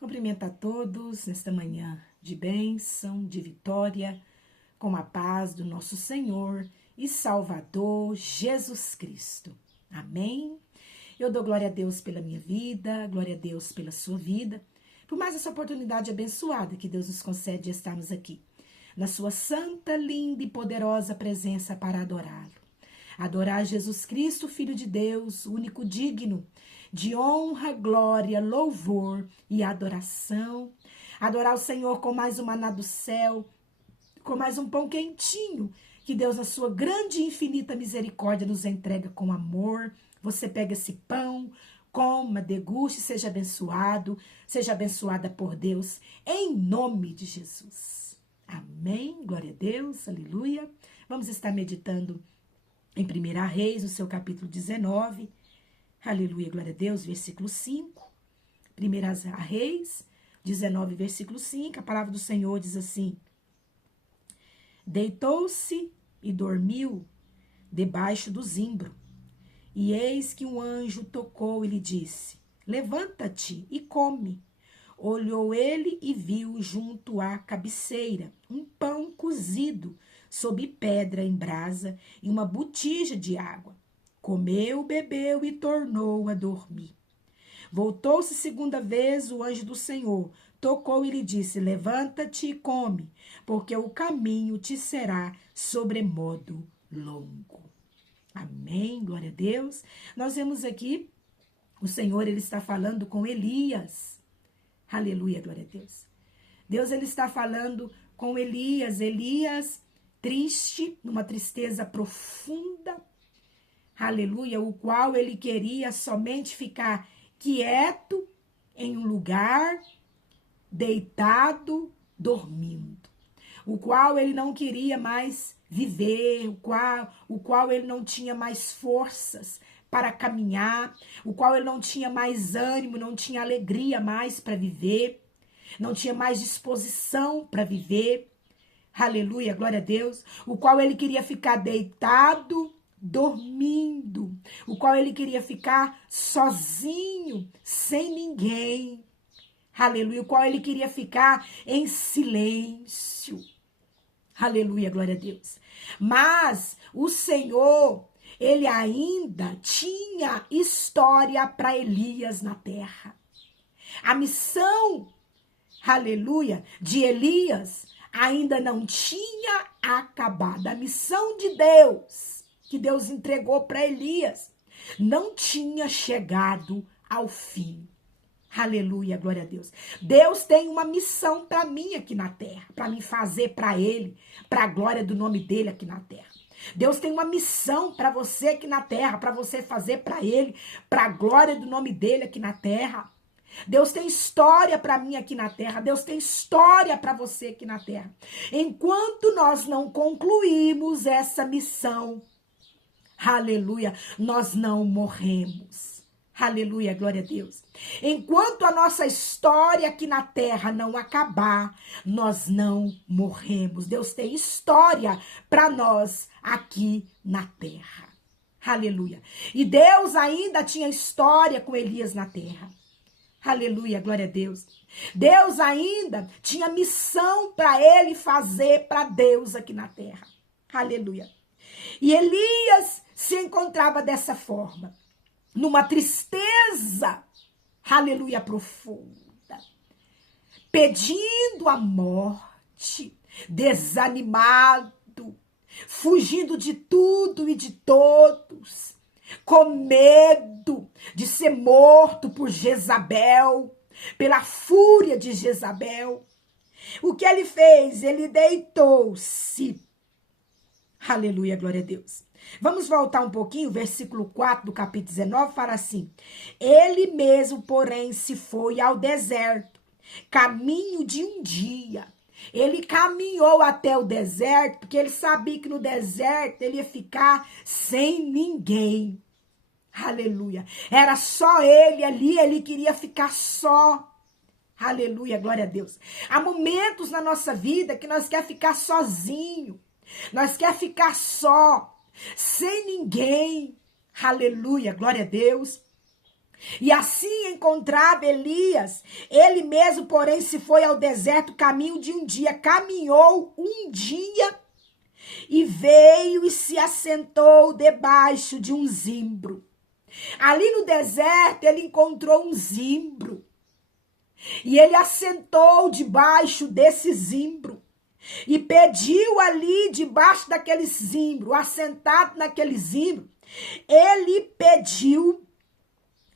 Cumprimento a todos nesta manhã de bênção, de vitória, com a paz do nosso Senhor e Salvador Jesus Cristo. Amém? Eu dou glória a Deus pela minha vida, glória a Deus pela sua vida, por mais essa oportunidade abençoada que Deus nos concede de estarmos aqui, na sua santa, linda e poderosa presença para adorá-lo. Adorar Jesus Cristo, Filho de Deus, único digno de honra, glória, louvor e adoração. Adorar o Senhor com mais um maná do céu, com mais um pão quentinho, que Deus, na sua grande e infinita misericórdia, nos entrega com amor. Você pega esse pão, coma, deguste, seja abençoada por Deus, em nome de Jesus. Amém, glória a Deus, aleluia. Vamos estar meditando em 1 Reis, no seu capítulo 19, aleluia, glória a Deus, versículo 5. 1 Reis, 19, versículo 5, a palavra do Senhor diz assim: deitou-se e dormiu debaixo do zimbro, e eis que um anjo tocou e lhe disse: levanta-te e come. Olhou ele e viu junto à cabeceira um pão cozido sob pedra em brasa e uma botija de água. Comeu, bebeu e tornou a dormir. Voltou-se segunda vez o anjo do Senhor, tocou e lhe disse: levanta-te e come, porque o caminho te será sobremodo longo. Amém, glória a Deus. Nós vemos aqui, o Senhor, ele está falando com Elias. Aleluia, glória a Deus. Deus, ele está falando com Elias. Elias, triste, numa tristeza profunda. Aleluia, o qual ele queria somente ficar quieto em um lugar, deitado, dormindo. O qual ele não queria mais viver, o qual ele não tinha mais forças para caminhar, o qual ele não tinha mais ânimo, não tinha alegria mais para viver, não tinha mais disposição para viver. Aleluia, glória a Deus. O qual ele queria ficar deitado, dormindo, o qual ele queria ficar sozinho, sem ninguém. Aleluia, o qual ele queria ficar em silêncio. Aleluia, glória a Deus. Mas o Senhor, ele ainda tinha história para Elias na terra. A missão, aleluia, de Elias ainda não tinha acabado. A missão de Deus, que Deus entregou para Elias, não tinha chegado ao fim. Aleluia, glória a Deus. Deus tem uma missão para mim aqui na terra, para me fazer para ele, para a glória do nome dele aqui na terra. Deus tem uma missão para você aqui na terra, para você fazer para ele, para a glória do nome dele aqui na terra. Deus tem história para mim aqui na terra. Deus tem história para você aqui na terra. Enquanto nós não concluímos essa missão, aleluia, nós não morremos. Aleluia, glória a Deus. Enquanto a nossa história aqui na terra não acabar, nós não morremos. Deus tem história para nós aqui na terra. Aleluia. E Deus ainda tinha história com Elias na terra. Aleluia, glória a Deus. Deus ainda tinha missão para ele fazer para Deus aqui na terra. Aleluia. E Elias se encontrava dessa forma, numa tristeza, aleluia, profunda, pedindo a morte, desanimado, fugindo de tudo e de todos, com medo de ser morto por Jezabel, pela fúria de Jezabel. O que ele fez? Ele deitou-se. Aleluia, glória a Deus. Vamos voltar um pouquinho, versículo 4 do capítulo 19, fala assim: ele mesmo, porém, se foi ao deserto, caminho de um dia. Ele caminhou até o deserto, porque ele sabia que no deserto ele ia ficar sem ninguém. Aleluia. Era só ele ali, ele queria ficar só. Aleluia, glória a Deus. Há momentos na nossa vida que nós quer ficar sozinho. Nós quer ficar só, sem ninguém. Aleluia, glória a Deus. E assim encontrava Elias. Ele mesmo, porém, se foi ao deserto caminho de um dia. Caminhou um dia e veio e se assentou debaixo de um zimbro. Ali no deserto ele encontrou um zimbro. E ele assentou debaixo desse zimbro. E pediu ali debaixo daquele zimbro, assentado naquele zimbro, ele pediu,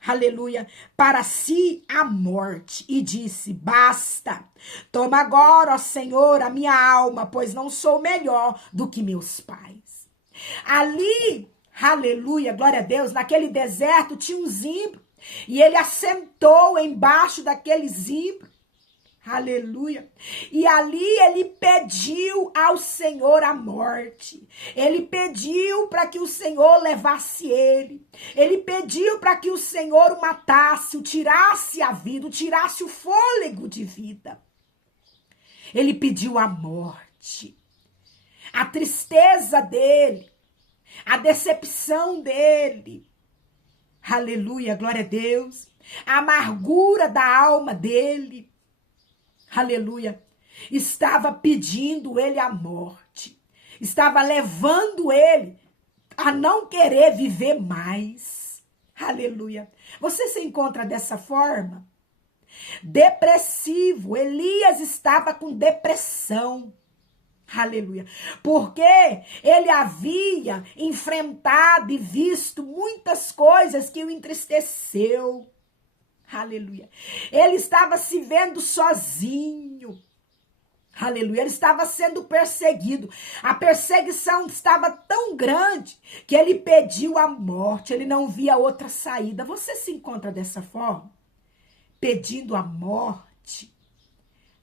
aleluia, para si a morte e disse: basta, toma agora, ó Senhor, a minha alma, pois não sou melhor do que meus pais. Ali, aleluia, glória a Deus, naquele deserto tinha um zimbro e ele assentou embaixo daquele zimbro. Aleluia. E ali ele pediu ao Senhor a morte. Ele pediu para que o Senhor levasse ele. Ele pediu para que o Senhor o matasse, o tirasse a vida, o tirasse o fôlego de vida. Ele pediu a morte. A tristeza dele, a decepção dele. Aleluia, glória a Deus. A amargura da alma dele. Aleluia, estava pedindo ele a morte, estava levando ele a não querer viver mais. Aleluia, você se encontra dessa forma? Depressivo, Elias estava com depressão. Aleluia, porque ele havia enfrentado e visto muitas coisas que o entristeceu. Aleluia. Ele estava se vendo sozinho. Aleluia. Ele estava sendo perseguido. A perseguição estava tão grande que ele pediu a morte. Ele não via outra saída. Você se encontra dessa forma? Pedindo a morte.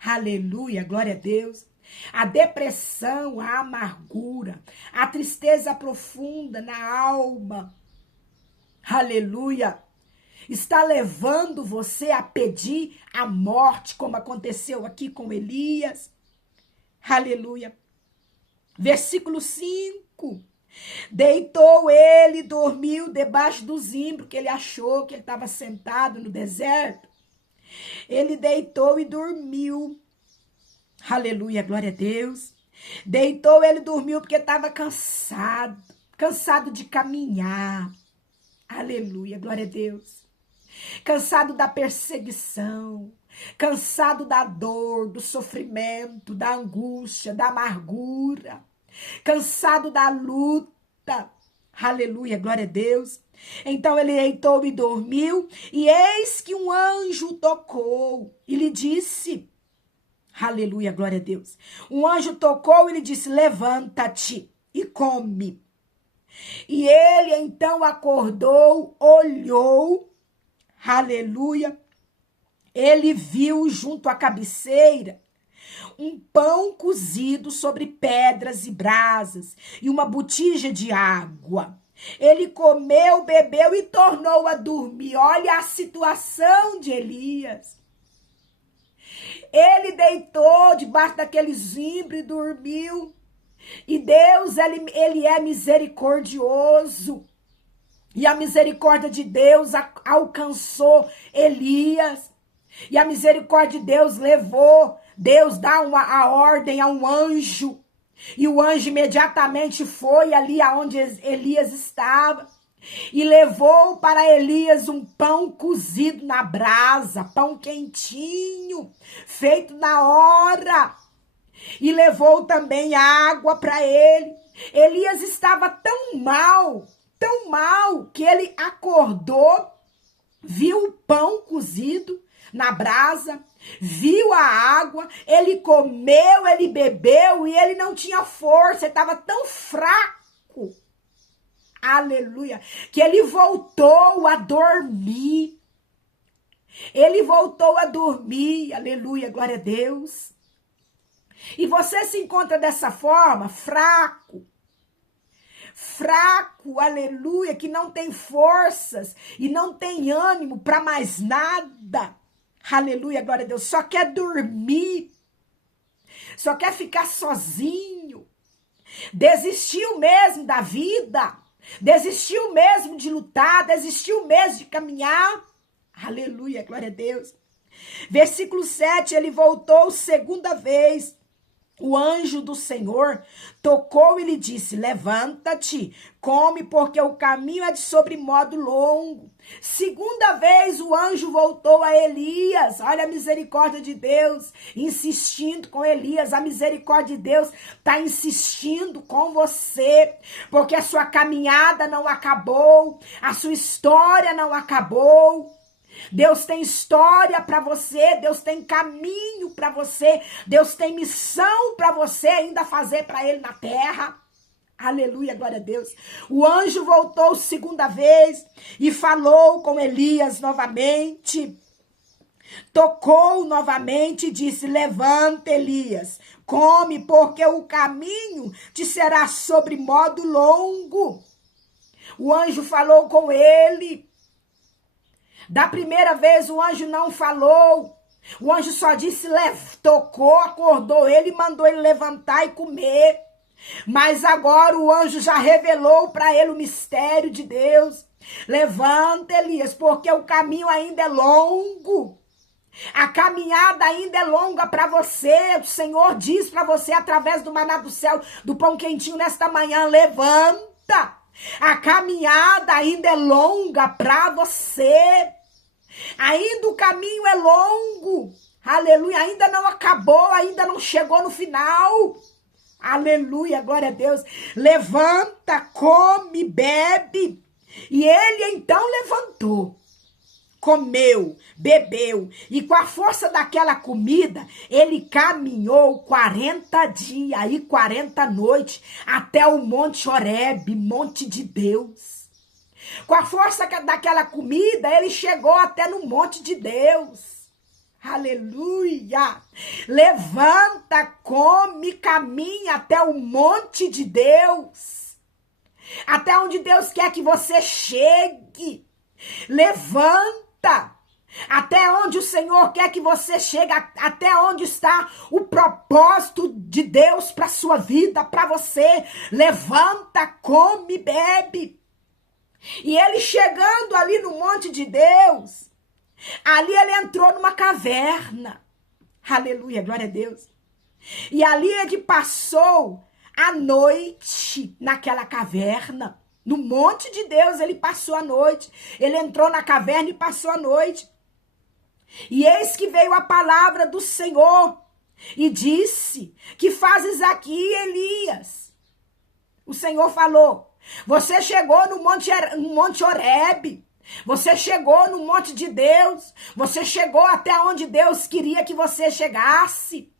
Aleluia. Glória a Deus. A depressão, a amargura, a tristeza profunda na alma. Aleluia. Está levando você a pedir a morte, como aconteceu aqui com Elias. Aleluia. Versículo 5. Deitou ele, dormiu debaixo do zimbro, que ele achou que ele estava sentado no deserto. Ele deitou e dormiu. Aleluia, glória a Deus. Deitou, ele dormiu porque estava cansado. Cansado de caminhar. Aleluia, glória a Deus. Cansado da perseguição, cansado da dor, do sofrimento, da angústia, da amargura, cansado da luta. Aleluia, glória a Deus. Então ele deitou e dormiu, e eis que um anjo tocou e lhe disse, aleluia, glória a Deus. Um anjo tocou e lhe disse: levanta-te e come. E ele então acordou, olhou, aleluia, ele viu junto à cabeceira um pão cozido sobre pedras e brasas e uma botija de água. Ele comeu, bebeu e tornou a dormir. Olha a situação de Elias. Ele deitou debaixo daquele zimbro e dormiu. E Deus, ele é misericordioso. E a misericórdia de Deus alcançou Elias. E a misericórdia de Deus levou. Deus dá a ordem a um anjo. E o anjo imediatamente foi ali aonde Elias estava. E levou para Elias um pão cozido na brasa. Pão quentinho. Feito na hora. E levou também água para ele. Elias estava tão mal, que ele acordou, viu o pão cozido na brasa, viu a água, ele comeu, ele bebeu e ele não tinha força, ele estava tão fraco, aleluia, que ele voltou a dormir. Ele voltou a dormir, aleluia, glória a Deus. E você se encontra dessa forma, fraco, aleluia, que não tem forças e não tem ânimo para mais nada, aleluia, glória a Deus, só quer dormir, só quer ficar sozinho, desistiu mesmo da vida, desistiu mesmo de lutar, desistiu mesmo de caminhar, Aleluia, glória a Deus. Versículo 7, ele voltou segunda vez. O anjo do Senhor tocou e lhe disse: levanta-te, come, porque o caminho é de sobremodo longo. Segunda vez o anjo voltou a Elias. Olha a misericórdia de Deus, insistindo com Elias. A misericórdia de Deus está insistindo com você, porque a sua caminhada não acabou, a sua história não acabou. Deus tem história para você, Deus tem caminho para você, Deus tem missão para você ainda fazer para ele na terra. Aleluia, glória a Deus. O anjo voltou segunda vez e falou com Elias novamente. Tocou novamente e disse: levanta, Elias, come, porque o caminho te será sobre modo longo. O anjo falou com ele. Da primeira vez o anjo não falou. O anjo só disse, tocou, acordou ele e mandou ele levantar e comer. Mas agora o anjo já revelou para ele o mistério de Deus. Levanta, Elias, porque o caminho ainda é longo. A caminhada ainda é longa para você. O Senhor diz para você através do maná do céu, do pão quentinho nesta manhã, levanta. A caminhada ainda é longa para você. Ainda o caminho é longo. Aleluia, ainda não acabou, ainda não chegou no final. Aleluia, glória a Deus. Levanta, come, bebe. E ele então levantou, comeu, bebeu, e com a força daquela comida, ele caminhou 40 dias e 40 noites até o Monte Horebe, monte de Deus. Com a força daquela comida, ele chegou até no monte de Deus. Aleluia! Levanta, come, caminha até o monte de Deus. Até onde Deus quer que você chegue. Levanta. Até onde o Senhor quer que você chegue, até onde está o propósito de Deus para sua vida, para você. Levanta, come, bebe. E ele chegando ali no monte de Deus, ali ele entrou numa caverna. Aleluia, glória a Deus. E ali ele passou a noite naquela caverna. No monte de Deus ele passou a noite. Ele entrou na caverna e passou a noite. E eis que veio a palavra do Senhor e disse: que fazes aqui, Elias? O Senhor falou: você chegou no monte Horebe. Você chegou no monte de Deus. Você chegou até onde Deus queria que você chegasse.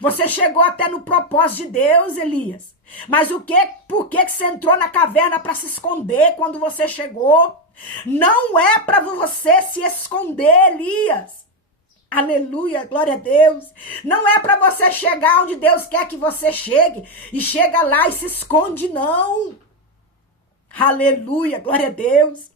Você chegou até no propósito de Deus, Elias. Mas por que você entrou na caverna para se esconder quando você chegou? Não é para você se esconder, Elias. Aleluia, glória a Deus. Não é para você chegar onde Deus quer que você chegue e chega lá e se esconde, não. Aleluia, glória a Deus.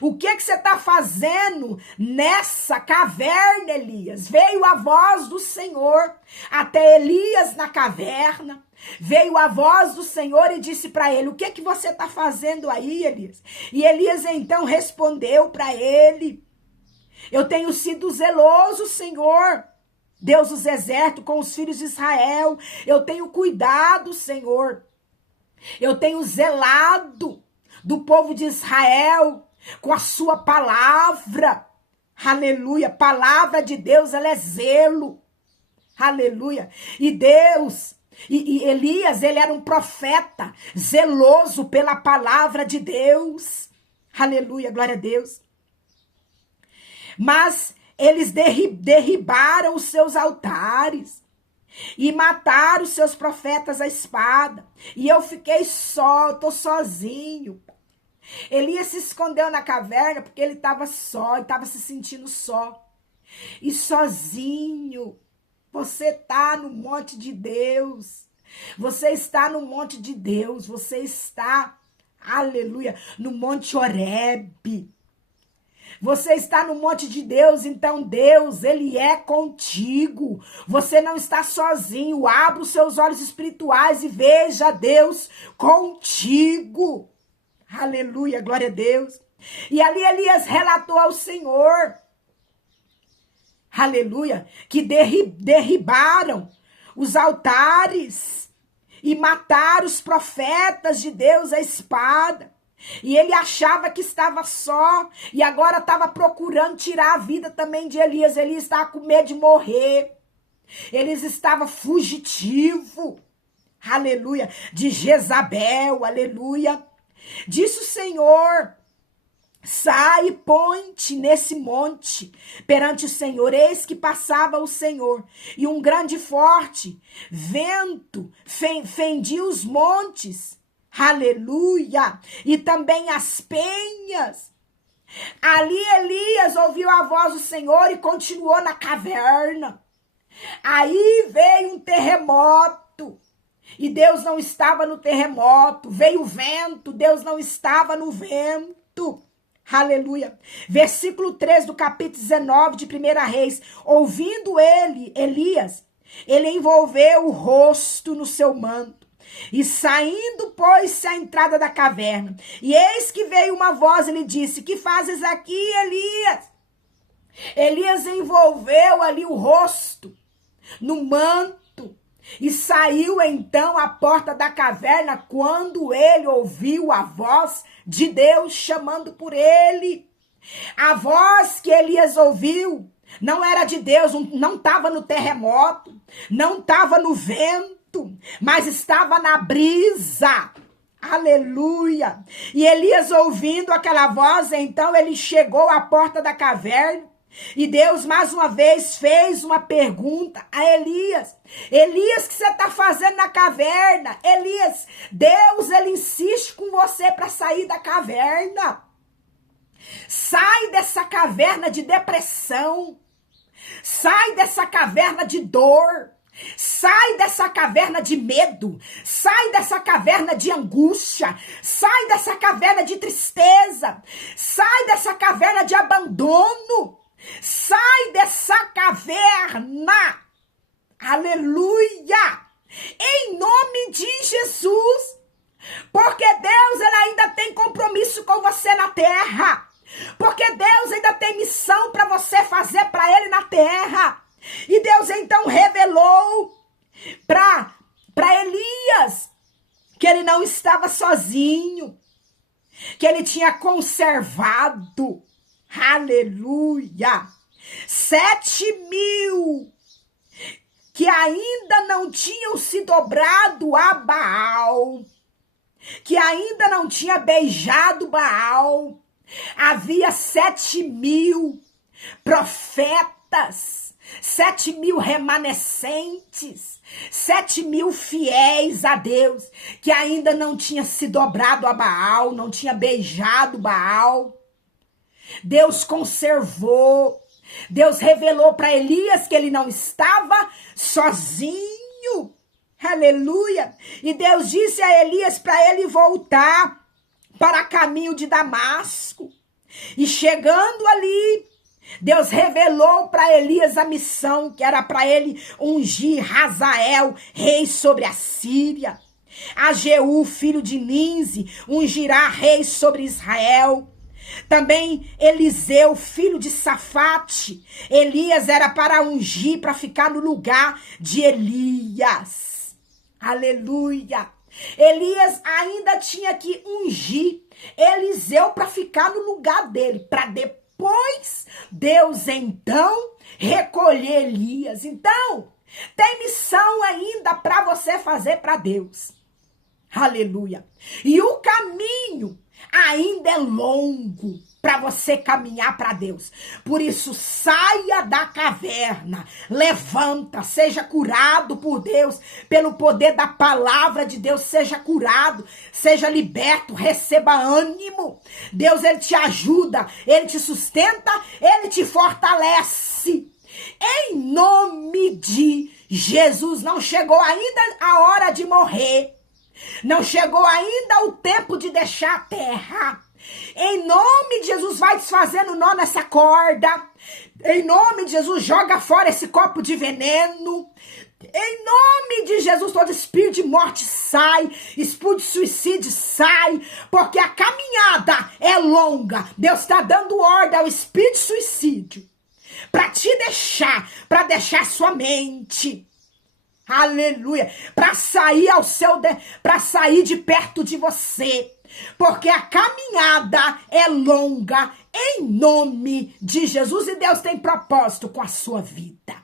O que você está fazendo nessa caverna, Elias? Veio a voz do Senhor até Elias na caverna. Veio a voz do Senhor e disse para ele: o que você está fazendo aí, Elias? E Elias então respondeu para ele: eu tenho sido zeloso, Senhor, Deus dos exércitos, com os filhos de Israel. Eu tenho cuidado, Senhor. Eu tenho zelado do povo de Israel com a sua palavra. Aleluia. Palavra de Deus, ela é zelo. Aleluia. E Deus, e Elias, ele era um profeta zeloso pela palavra de Deus. Aleluia, glória a Deus. Mas eles derribaram os seus altares e mataram os seus profetas à espada. E eu fiquei só, estou sozinho. Elias se escondeu na caverna porque ele estava só, estava se sentindo só. E sozinho, você está no monte de Deus. Você está no monte de Deus. Você está, aleluia, no monte Horebe. Você está no monte de Deus, então Deus, ele é contigo. Você não está sozinho. Abra os seus olhos espirituais e veja Deus contigo. Aleluia, glória a Deus. E ali Elias relatou ao Senhor, aleluia, que derribaram os altares e mataram os profetas de Deus à espada. E ele achava que estava só, e agora estava procurando tirar a vida também de Elias. Elias estava com medo de morrer. Elias estava fugitivo, aleluia, de Jezabel, aleluia. Disse o Senhor: sai e põe-te nesse monte perante o Senhor. Eis que passava o Senhor, e um grande e forte vento fendia os montes, aleluia, e também as penhas. Ali Elias ouviu a voz do Senhor e continuou na caverna. Aí veio um terremoto, e Deus não estava no terremoto. Veio o vento, Deus não estava no vento. Aleluia. Versículo 3 do capítulo 19 de 1 Reis. Ouvindo Elias, ele envolveu o rosto no seu manto, e saindo, pôs-se à entrada da caverna. E eis que veio uma voz e lhe disse: que fazes aqui, Elias? Elias envolveu ali o rosto no manto e saiu então à porta da caverna quando ele ouviu a voz de Deus chamando por ele. A voz que Elias ouviu não era de Deus, não estava no terremoto, não estava no vento, mas estava na brisa. Aleluia! E Elias, ouvindo aquela voz, então ele chegou à porta da caverna. E Deus mais uma vez fez uma pergunta a Elias: Elias, o que você está fazendo na caverna? Elias, Deus, ele insiste com você para sair da caverna. Sai dessa caverna de depressão, sai dessa caverna de dor, sai dessa caverna de medo, sai dessa caverna de angústia, sai dessa caverna de tristeza, sai dessa caverna de abandono. Sai dessa caverna, aleluia, em nome de Jesus, porque Deus, ele ainda tem compromisso com você na terra, porque Deus ainda tem missão para você fazer para ele na terra. E Deus então revelou para Elias que ele não estava sozinho, que ele tinha conservado, aleluia, 7.000 que ainda não tinham se dobrado a Baal, que ainda não tinha beijado Baal. Havia 7.000 profetas, 7.000 remanescentes, 7.000 fiéis a Deus, que ainda não tinha se dobrado a Baal, não tinha beijado Baal. Deus conservou, Deus revelou para Elias que ele não estava sozinho, aleluia. E Deus disse a Elias para ele voltar para caminho de Damasco. E chegando ali, Deus revelou para Elias a missão, que era para ele ungir Hazael, rei sobre a Síria. A Jeú, filho de Ninzi, ungirá rei sobre Israel. Também Eliseu, filho de Safate, Elias era para ungir, para ficar no lugar de Elias. Aleluia. Elias ainda tinha que ungir Eliseu para ficar no lugar dele, para depois Deus então recolher Elias. Então, tem missão ainda para você fazer para Deus. Aleluia. E o caminho ainda é longo para você caminhar para Deus. Por isso, saia da caverna, levanta, seja curado por Deus, pelo poder da palavra de Deus, seja curado, seja liberto, receba ânimo. Deus, ele te ajuda, ele te sustenta, ele te fortalece. Em nome de Jesus, não chegou ainda a hora de morrer. Não chegou ainda o tempo de deixar a terra. Em nome de Jesus, vai desfazendo nó nessa corda. Em nome de Jesus, joga fora esse copo de veneno. Em nome de Jesus, todo espírito de morte sai, espírito de suicídio sai, porque a caminhada é longa. Deus está dando ordem ao espírito de suicídio para te deixar, para deixar sua mente. Aleluia, para sair para sair de perto de você, porque a caminhada é longa em nome de Jesus e Deus tem propósito com a sua vida.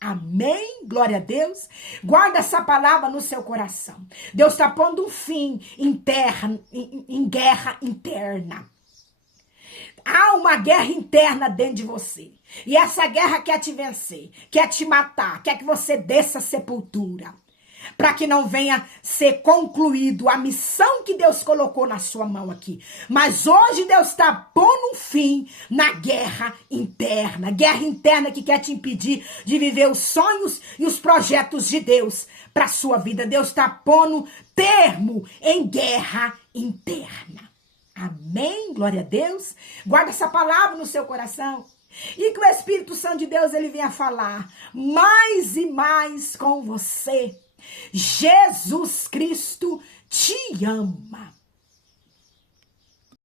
Amém? Glória a Deus. Guarda essa palavra no seu coração. Deus está pondo um fim em guerra interna. Há uma guerra interna dentro de você. E essa guerra quer te vencer, quer te matar, quer que você desça a sepultura. Para que não venha ser concluído a missão que Deus colocou na sua mão aqui. Mas hoje Deus está pondo um fim na guerra interna. Guerra interna que quer te impedir de viver os sonhos e os projetos de Deus para a sua vida. Deus está pondo termo em guerra interna. Amém? Glória a Deus. Guarda essa palavra no seu coração. E que o Espírito Santo de Deus ele venha falar mais e mais com você. Jesus Cristo te ama.